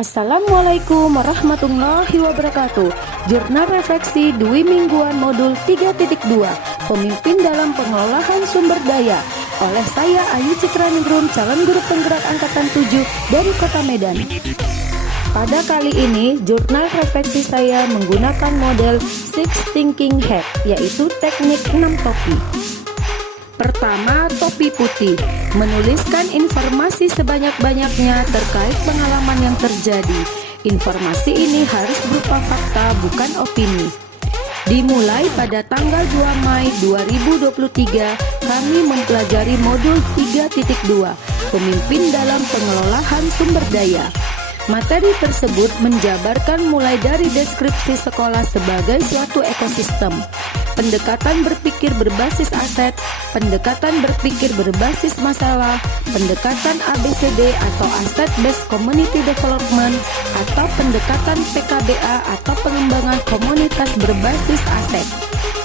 Assalamualaikum warahmatullahi wabarakatuh. Jurnal Refleksi Dwi Mingguan Modul 3.2 Pemimpin dalam Pengelolaan Sumber Daya oleh saya Ayu Citra Ningrum, calon guru penggerak angkatan 7 dari Kota Medan. Pada kali ini, jurnal refleksi saya menggunakan model Six Thinking Hat, yaitu teknik 6 topi. Pertama, topi putih, menuliskan informasi sebanyak-banyaknya terkait pengalaman yang terjadi. Informasi ini harus berupa fakta, bukan opini. Dimulai pada tanggal 2 Mei 2023, kami mempelajari modul 3.2, Pemimpin dalam Pengelolaan Sumber Daya. Materi tersebut menjabarkan mulai dari deskripsi sekolah sebagai suatu ekosistem, pendekatan berpikir berbasis aset, pendekatan berpikir berbasis masalah, pendekatan ABCD atau Asset Based Community Development, atau pendekatan PKBA atau pengembangan komunitas berbasis aset,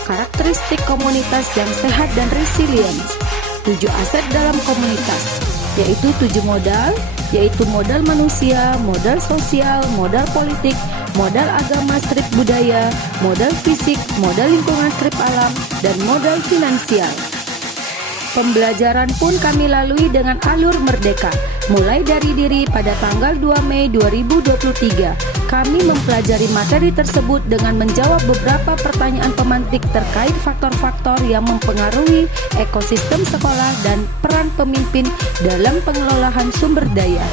karakteristik komunitas yang sehat dan resilience, 7 aset dalam komunitas, yaitu 7 modal, yaitu modal manusia, modal sosial, modal politik, modal agama strip budaya, modal fisik, modal lingkungan strip alam, dan modal finansial. Pembelajaran pun kami lalui dengan alur merdeka, mulai dari diri pada tanggal 2 Mei 2023. Kami mempelajari materi tersebut dengan menjawab beberapa pertanyaan pemantik terkait faktor-faktor yang mempengaruhi ekosistem sekolah dan peran pemimpin dalam pengelolaan sumber daya.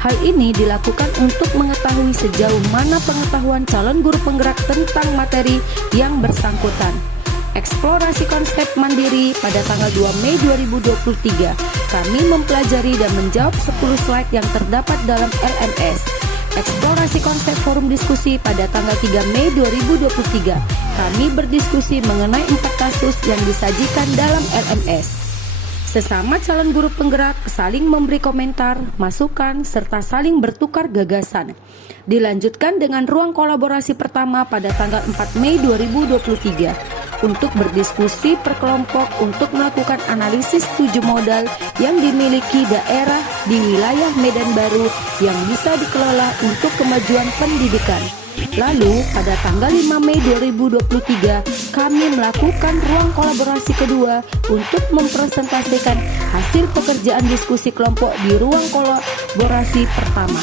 Hal ini dilakukan untuk mengetahui sejauh mana pengetahuan calon guru penggerak tentang materi yang bersangkutan. Eksplorasi konsep mandiri pada tanggal 2 Mei 2023. Kami mempelajari dan menjawab 10 slide yang terdapat dalam LMS. Eksplorasi konsep forum diskusi pada tanggal 3 Mei 2023. Kami berdiskusi mengenai 4 kasus yang disajikan dalam LMS. Sesama calon guru penggerak saling memberi komentar, masukan, serta saling bertukar gagasan. Dilanjutkan dengan ruang kolaborasi pertama pada tanggal 4 Mei 2023 untuk berdiskusi per kelompok untuk melakukan analisis 7 modal yang dimiliki daerah di wilayah Medan Baru yang bisa dikelola untuk kemajuan pendidikan. Lalu pada tanggal 5 Mei 2023 kami melakukan ruang kolaborasi kedua untuk mempresentasikan hasil pekerjaan diskusi kelompok di ruang kolaborasi pertama.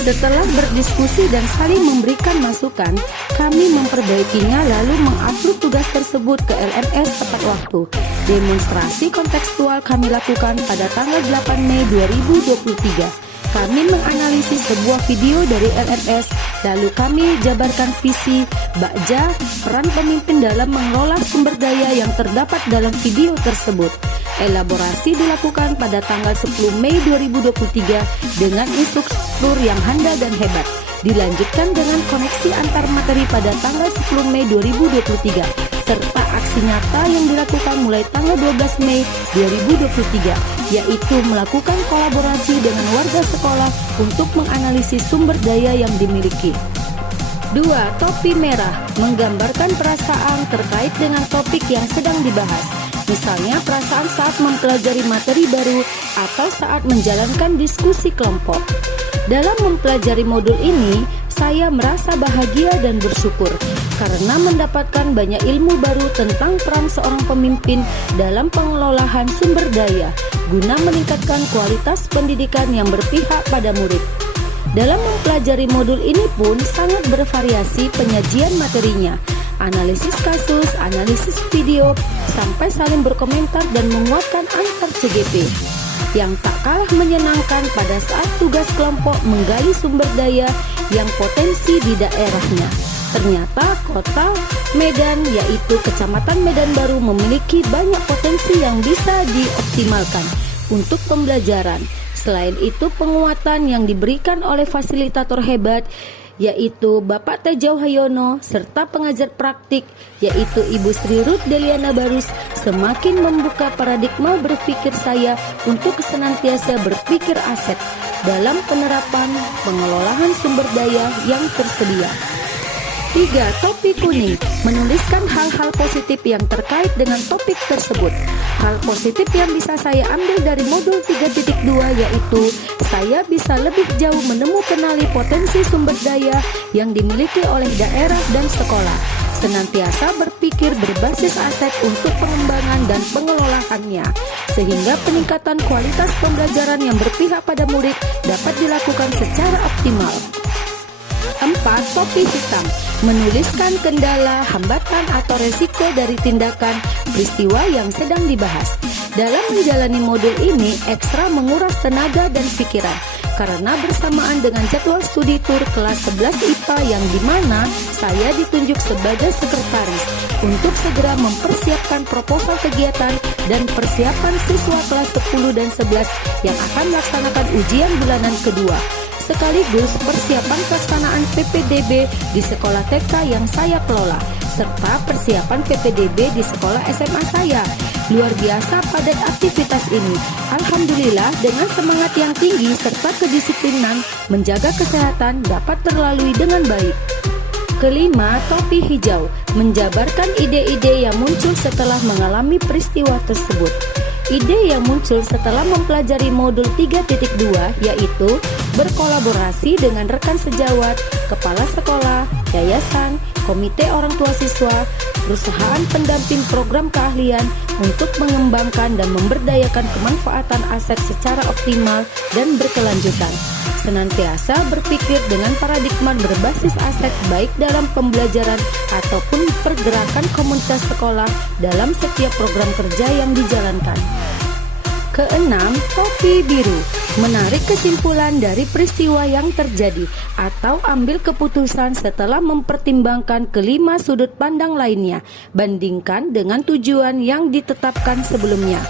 Setelah berdiskusi dan saling memberikan masukan, kami memperbaikinya lalu mengupload tugas tersebut ke LMS tepat waktu. Demonstrasi kontekstual kami lakukan pada tanggal 8 Mei 2023. Kami menganalisis sebuah video dari LMS, lalu kami jabarkan visi, bakja, peran pemimpin dalam mengelola sumber daya yang terdapat dalam video tersebut. Elaborasi dilakukan pada tanggal 10 Mei 2023 dengan instruktur yang handal dan hebat. Dilanjutkan dengan koneksi antar materi pada tanggal 10 Mei 2023 serta aksi nyata yang dilakukan mulai tanggal 12 Mei 2023, yaitu melakukan kolaborasi dengan warga sekolah untuk menganalisis sumber daya yang dimiliki. 2. Topi merah menggambarkan perasaan terkait dengan topik yang sedang dibahas. Misalnya perasaan saat mempelajari materi baru atau saat menjalankan diskusi kelompok. Dalam mempelajari modul ini, saya merasa bahagia dan bersyukur karena mendapatkan banyak ilmu baru tentang peran seorang pemimpin dalam pengelolaan sumber daya guna meningkatkan kualitas pendidikan yang berpihak pada murid. Dalam mempelajari modul ini pun sangat bervariasi penyajian materinya, analisis kasus, analisis video, sampai saling berkomentar dan menguatkan antar CGP. Yang tak kalah menyenangkan pada saat tugas kelompok menggali sumber daya yang potensi di daerahnya. Ternyata kota Medan, yaitu Kecamatan Medan Baru, memiliki banyak potensi yang bisa dioptimalkan untuk pembelajaran. Selain itu, penguatan yang diberikan oleh fasilitator hebat yaitu Bapak Tejau Hayono serta pengajar praktik yaitu Ibu Sri Ruth Deliana Barus semakin membuka paradigma berpikir saya untuk senantiasa berpikir aset dalam penerapan pengelolaan sumber daya yang tersedia. 3. Topi kuning menuliskan hal-hal positif yang terkait dengan topik tersebut. Hal positif yang bisa saya ambil dari modul 3.2 yaitu saya bisa lebih jauh mengenali potensi sumber daya yang dimiliki oleh daerah dan sekolah. Senantiasa berpikir berbasis aset untuk pengembangan dan pengelolaannya, sehingga peningkatan kualitas pembelajaran yang berpihak pada murid dapat dilakukan secara optimal. 4. Topi hitam, menuliskan kendala, hambatan atau resiko dari tindakan peristiwa yang sedang dibahas. Dalam menjalani modul ini ekstra menguras tenaga dan pikiran, karena bersamaan dengan jadwal studi tur kelas 11 IPA yang dimana saya ditunjuk sebagai sekretaris untuk segera mempersiapkan proposal kegiatan dan persiapan siswa kelas 10 dan 11 yang akan melaksanakan ujian bulanan kedua, sekaligus persiapan pelaksanaan PPDB di sekolah TK yang saya kelola, serta persiapan PPDB di sekolah SMA saya. Luar biasa padat aktivitas ini. Alhamdulillah, dengan semangat yang tinggi serta kedisiplinan menjaga kesehatan dapat terlalui dengan baik. 5. Topi hijau, menjabarkan ide-ide yang muncul setelah mengalami peristiwa tersebut. Ide yang muncul setelah mempelajari modul 3.2 yaitu berkolaborasi dengan rekan sejawat, kepala sekolah, yayasan, komite orang tua siswa, perusahaan pendamping program keahlian untuk mengembangkan dan memberdayakan kemanfaatan aset secara optimal dan berkelanjutan. Senantiasa berpikir dengan paradigma berbasis aset baik dalam pembelajaran ataupun pergerakan komunitas sekolah dalam setiap program kerja yang dijalankan. 6. Topi biru, menarik kesimpulan dari peristiwa yang terjadi atau ambil keputusan setelah mempertimbangkan kelima sudut pandang lainnya, bandingkan dengan tujuan yang ditetapkan sebelumnya.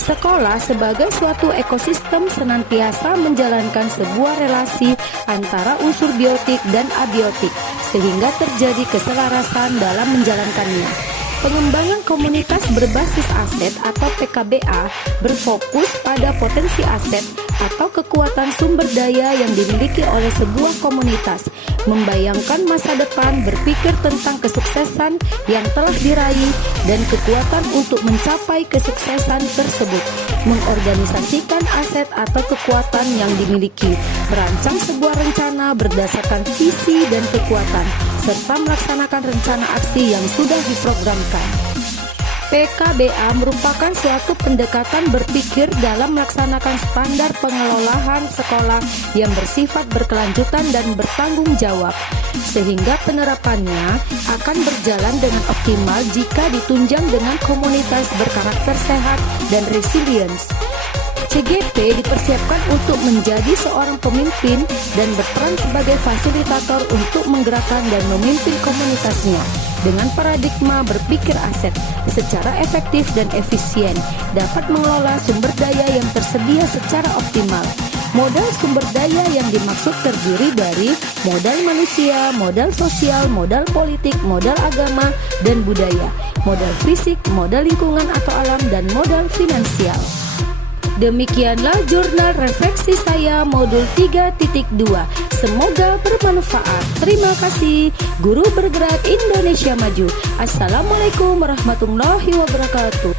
Sekolah sebagai suatu ekosistem senantiasa menjalankan sebuah relasi antara unsur biotik dan abiotik, sehingga terjadi keselarasan dalam menjalankannya. Pengembangan komunitas berbasis aset atau PKBA berfokus pada potensi aset atau kekuatan sumber daya yang dimiliki oleh sebuah komunitas, membayangkan masa depan, berpikir tentang kesuksesan yang telah diraih dan kekuatan untuk mencapai kesuksesan tersebut, mengorganisasikan aset atau kekuatan yang dimiliki, merancang sebuah rencana berdasarkan visi dan kekuatan, serta melaksanakan rencana aksi yang sudah diprogramkan. PKBA merupakan suatu pendekatan berpikir dalam melaksanakan standar pengelolaan sekolah yang bersifat berkelanjutan dan bertanggung jawab, sehingga penerapannya akan berjalan dengan optimal jika ditunjang dengan komunitas berkarakter sehat dan resilience. CGP dipersiapkan untuk menjadi seorang pemimpin dan berperan sebagai fasilitator untuk menggerakkan dan memimpin komunitasnya dengan paradigma berpikir aset secara efektif dan efisien, dapat mengelola sumber daya yang tersedia secara optimal. Modal sumber daya yang dimaksud terdiri dari modal manusia, modal sosial, modal politik, modal agama dan budaya, modal fisik, modal lingkungan atau alam, dan modal finansial. Demikianlah jurnal refleksi saya modul 3.2. Semoga bermanfaat. Terima kasih. Guru Bergerak Indonesia Maju. Assalamualaikum warahmatullahi wabarakatuh.